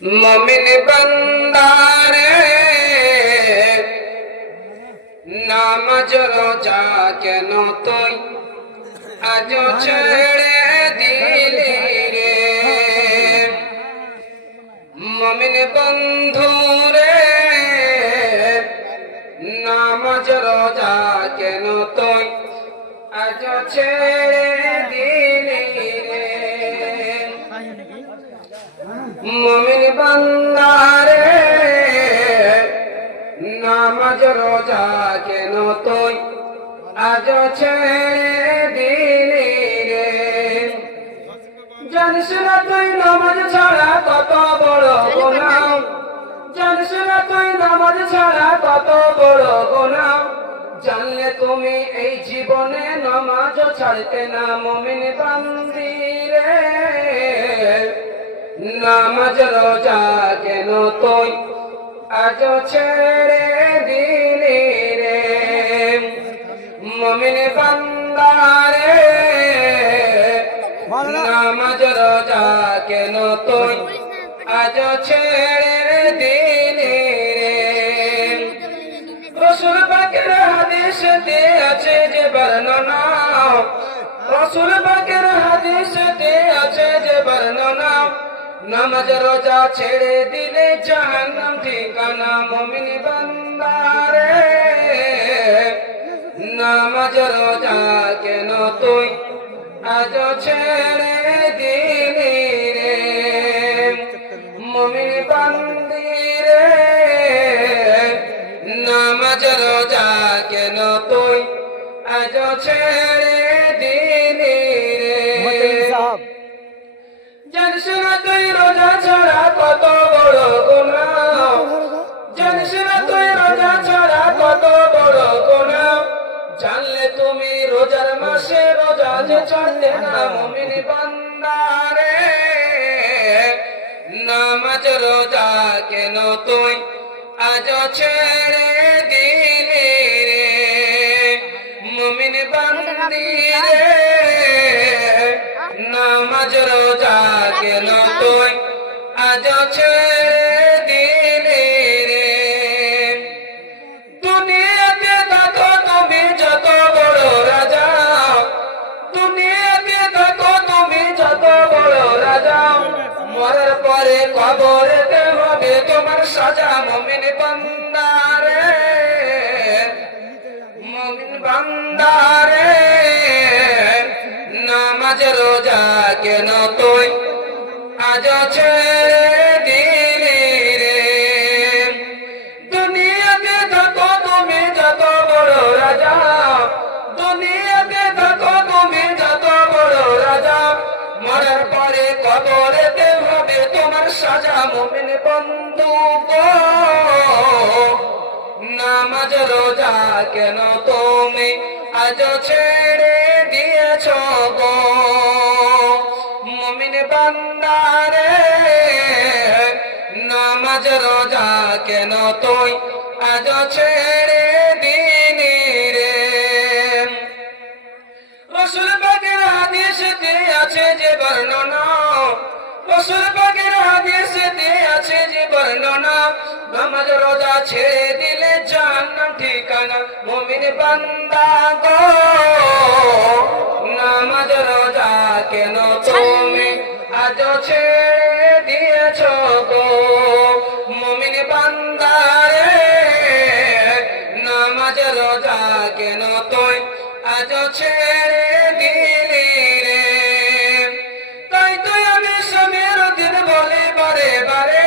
মুমিন বান্দারে নামাজ রোজা কেন তুই আজ ছেড়ে দিলি রে? মুমিন বন্ধু রে নামাজ রোজা কেন তুই আজ ছেড়ে দিলি রে? মুমিন বান্দারে নামাজ রোজা কেন তুই আজ ছেড়ে দিলি রে? জানিস না তুই নামাজ ছাড়া কত বড় গুনাহ, জানিস না তুই নামাজ ছাড়া কত বড় গুনাহ, জানলে তুমি এই জীবনে নামাজ ছাড়তে না। মুমিন বান্দি রে নামাজ রোজা কেন তুই আজ ছেড়ে দিলি রে? মুমিন বান্দারে নামাজ রোজা কেন তুই আজ ছেড়ে দিলি রে? রাসূল পাকের হাদিসে আছে যে বর্ণনা, রাসূল পাকের হাদিসে আছে যে বর্ণনা, নামাজ রোজা ছেড়ে দিলে জাহান্নাম ঠিকানা। মুমিন বান্দারে নামাজ রোজা কেন তুই আজ ছেড়ে দিলি রে? মুমিন বান্দি রে নামাজ রোজা কেন তুই আজ ছেড়ে দিলি রে? জানিস না তুই রোজা ছাড়া কত বড় গুনাহ, জানিস না তুই রোজা ছাড়া কত বড় গুনাহ, জানলে তুমি রোজার মাসে রোজা যে ছাড়তে না। মুমিন বান্দারে নামাজ রোজা কেন তুই আজ ছেড়ে দিলি রে? মুমিন বান্দি রে নামাজ রোজা কেন তুই আজ ছেড়ে দিলি রে? দুনিয়াতে থাকো তুমি যত বড় রাজা, দুনিয়াতে থাকো তুমি যত বড় রাজা, মরার পরে কবরেতে হবে তোমার সাজা। মুমিন বান্দারে, মুমিন বান্দারে নামাজ রোজা কেন তুই আজ ছেড়ে দিলি রে? দুনিয়াতে থাকো তুমি যত বড় রাজা, দুনিয়াতে থাকো তুমি যত বড় রাজা, মরার পরে কবরেতে হবে তোমার সাজা। মুমিন বন্ধু গো নামাজ রোজা কেন তুমি আজ ছেড়ে দিয়েছ গো? মুমিন বান্দারে নামাজ রোজা কেন তুই আজ ছেড়ে দিলি রে? রাসূল পাকের হাদিসে আছে যে বর্ণনা, রাসূল পাকের হাদিসে আছে যে বর্ণনা, নামাজ রোজা ছেড়ে দিলে জাহান্নাম ঠিকানা। মুমিন বান্দা গো নামাজ রোজা কেন তুমি আজ ছেড়ে দিয়েছ গো? মুমিন বান্দারে নামাজ রোজা কেন তুই আজ ছেড়ে দিলি রে? তাই তুই আমি স্বামীর দিন বলি বারে বারে,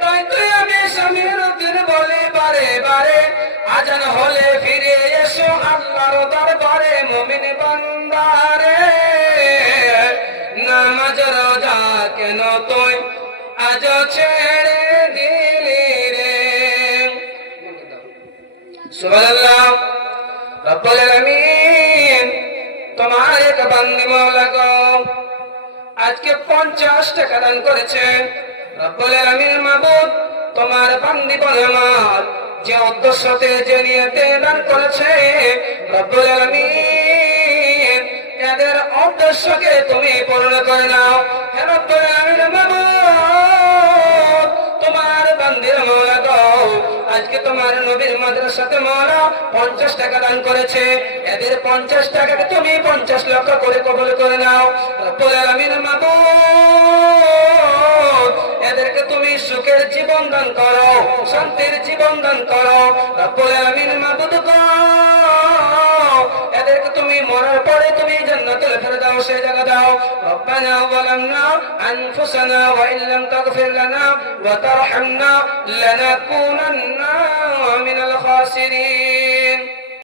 তাই তুই আমি স্বামীর দিন বলি বারে বারে, আজান হলে ফিরে এসো আল্লাহর দরবারে। মুমিন বান্দারে নামাজ রোজা কেন তুই আজ ছেড়ে দিলি রে? সুবহানাল্লাহ। রব্বুল আলামিন তোমার এক বান্দি মাওলা গো আজকে 50 টাকা দান করেছে। রব্বুল আলামিন মাবুদ তোমার বান্দি বলে আমার যে উদ্দেশ্যতে যে নিয়তে দান করেছে, রব্বুল আলামিন এদের উদ্দেশ্যকে তুমি পূর্ণ করে নাও। হে রব্বুল আলামিন মাবুদ আজকে তোমার নবীর মাদ্রাসাতে মাওলা 50 টাকা দান করেছে, এদের 50 টাকাকে তুমি 50 লক্ষ করে কবুল করে নাও রব্বুল আলামিন। মাবুদ এদেরকে তুমি সুখের জীবন দান করো, শান্তির জীবন দান করো রব্বুল আলামিন। মাবুদ গো এদেরকে তুমি মরার পরে তুমি জান্নাতুল ফেরদাউসে জায়গা দাও। রব্বানা যালামনা আনফুসানা ওয়া ইল্লাম তাগফির লানা ওয়া তারহামনা লানাকুনান্না মিনাল খাসিরিন।